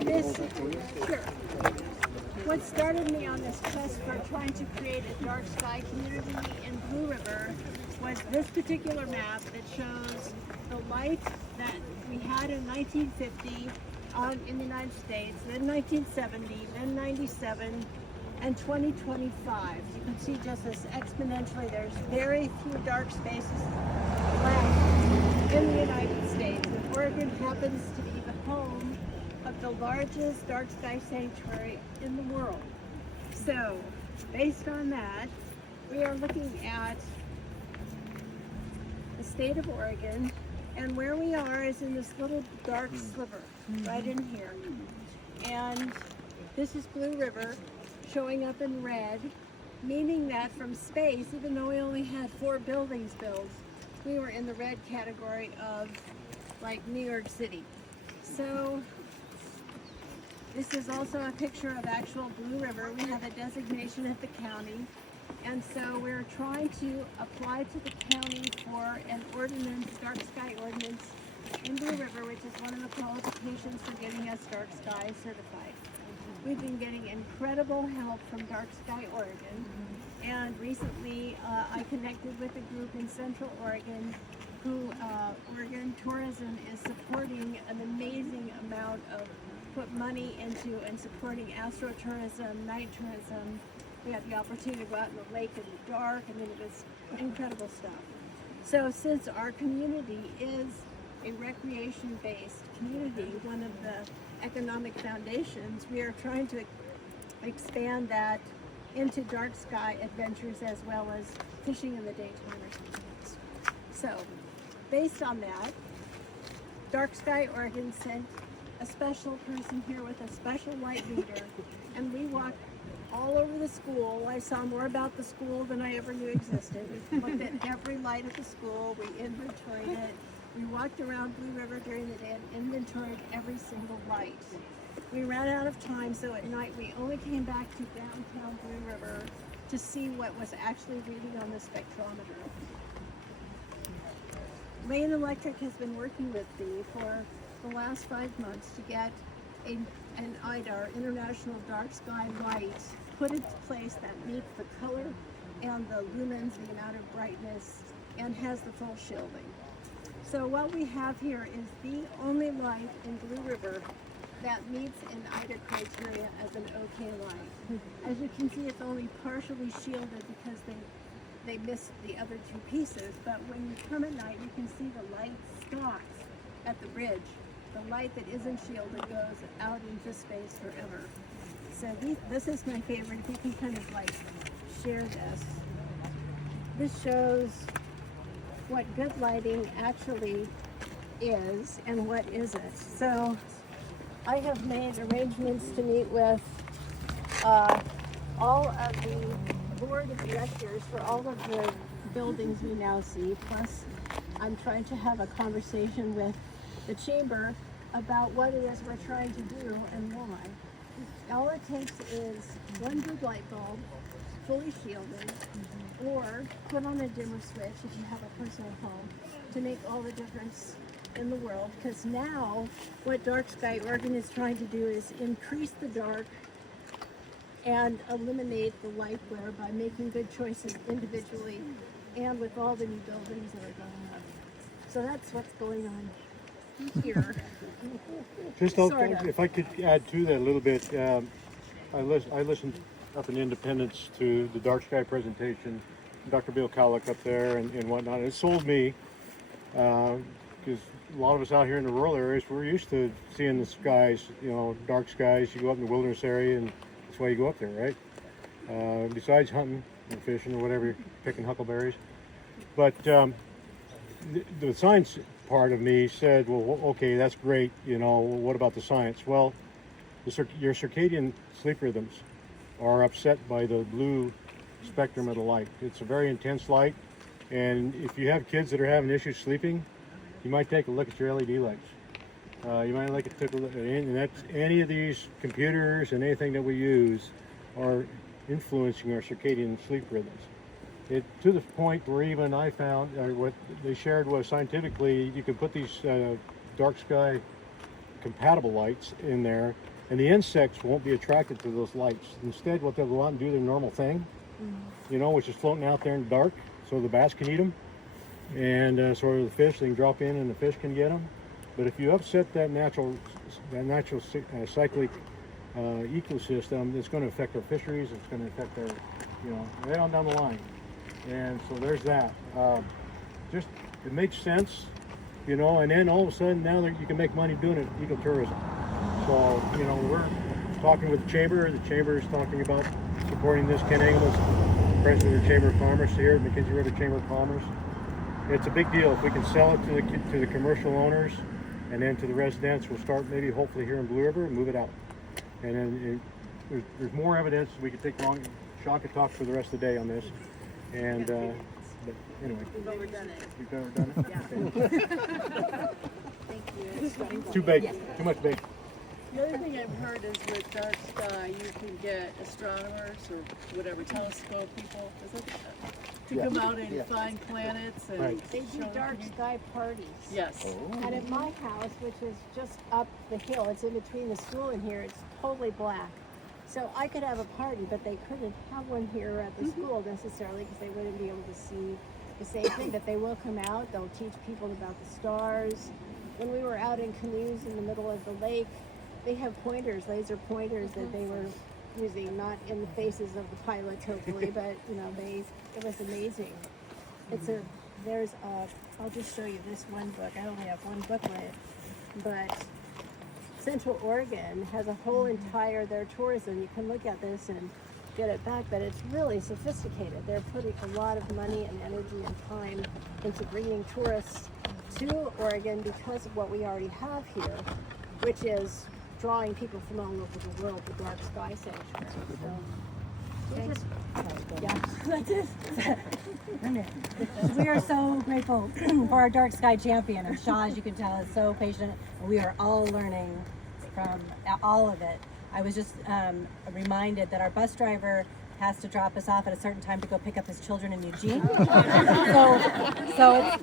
This, sure. What started me on this quest for trying to create a dark sky community in Blue River was this particular map that shows the light that we had in 1950 in the United States, then 1970, then 97, and 2025. You can see just as exponentially there's very few dark spaces left in the United States. And Oregon happens to be the home of the largest dark sky sanctuary in the world. So, based on that, we are looking at the state of Oregon, and where we are is in this little dark sliver right in here. And this is Blue River showing up in red, meaning that from space, even though we only had 4 buildings built, we were in the red category of like New York City. So this is also a picture of actual Blue River. We have a designation at the county, and so we're trying to apply to the county for an ordinance, dark sky ordinance in Blue River, which is one of the qualifications for getting us dark sky certified. We've been getting incredible help from Dark Sky Oregon, and recently I connected with a group in Central Oregon who Oregon Tourism is supporting an amazing amount of put money into and supporting astrotourism, night tourism. We had the opportunity to go out in the lake in the dark. I mean, it was incredible stuff. So since our community is a recreation-based community, one of the economic foundations, we are trying to expand that into dark sky adventures as well as fishing in the daytime. So, based on that, Dark Sky Oregon sent a special person here with a special light reader, and we walked all over the school. I saw more about the school than I ever knew existed. We looked at every light at the school, we inventoried it. We walked around Blue River during the day and inventoried every single light. We ran out of time, so at night we only came back to downtown Blue River to see what was actually reading on the spectrometer. Lane Electric has been working with me for the last 5 months to get an IDAR, International Dark Sky Light, put into place that meets the color and the lumens, the amount of brightness, and has the full shielding. So what we have here is the only light in Blue River that meets an IDA criteria as an OK light. As you can see, it's only partially shielded because they missed the other 2 pieces, but when you come at night, you can see the light stops at the bridge. The light that isn't shielded goes out into space forever. So this is my favorite. If you can kind of like share this. This shows what good lighting actually is and what isn't. So I have made arrangements to meet with all of the board of directors for all of the buildings we now see. Plus, I'm trying to have a conversation with the chamber about what it is we're trying to do and why. All it takes is one good light bulb, fully shielded, or put on a dimmer switch if you have a personal home, to make all the difference in the world. Because now what Dark Sky Oregon is trying to do is increase the dark and eliminate the light glare by making good choices individually and with all the new buildings that are going up. So that's what's going on here. Just Sort of. if I could add to that a little bit, I listened up in Independence to the Dark Sky presentation, Dr. Bill Cowlick up there and whatnot. It sold me because a lot of us out here in the rural areas, we're used to seeing the skies, you know, dark skies. You go up in the wilderness area, and that's why you go up there, right? Besides hunting and fishing or whatever, picking huckleberries. But the science part of me said, well, okay, that's great, you know, what about the science? Well, your circadian sleep rhythms are upset by the blue spectrum of the light. It's a very intense light, and if you have kids that are having issues sleeping, you might take a look at your LED lights. You might like to take a look at any of these computers and anything that we use are influencing our circadian sleep rhythms. To the point where even I found, what they shared was scientifically, you can put these dark sky compatible lights in there, and the insects won't be attracted to those lights. Instead, what they'll go out and do their normal thing, you know, which is floating out there in the dark, so the bass can eat them, and so the fish, they can drop in and the fish can get them. But if you upset that natural cyclic ecosystem, it's going to affect our fisheries. It's going to affect our, you know, right on down the line. And so there's that. Just it makes sense, you know. And then all of a sudden now you can make money doing it, ecotourism. So you know, we're talking with the chamber. The chamber is talking about supporting this. Ken Engel is president of the Chamber of Commerce here at McKenzie River Chamber of Commerce. It's a big deal if we can sell it to the commercial owners, and then to the residents. We'll start maybe hopefully here in Blue River and move it out. And then there's more evidence. We could take long. Sean could talk for the rest of the day on this. And but anyway, We've overdone it. we've never done it. Yeah. Okay. Thank you. Too big. Too much big. The other thing I've heard is with dark sky, you can get astronomers or whatever, telescope people, is it, to Yeah. come out and Yeah. find planets and Right. They do show dark them. sky parties. Yes. And at my house, which is just up the hill, it's in between the school and here, it's totally black. So I could have a party, but they couldn't have one here at the school necessarily because they wouldn't be able to see the same thing. But they will come out, they'll teach people about the stars. When we were out in canoes in the middle of the lake, they have pointers, laser pointers that they were using, not in the faces of the pilots hopefully, but you know, it was amazing. I'll just show you this one book. I only have one booklet, but Central Oregon has a whole entire, their tourism, you can look at this and get it back, but it's really sophisticated. They're putting a lot of money and energy and time into bringing tourists to Oregon because of what we already have here, which is drawing people from all over the world, the dark sky sanctuary. That's it. We are so grateful for our dark sky champion, and Shaw, as you can tell, is so patient. We are all learning from all of it. I was just reminded that our bus driver has to drop us off at a certain time to go pick up his children in Eugene. so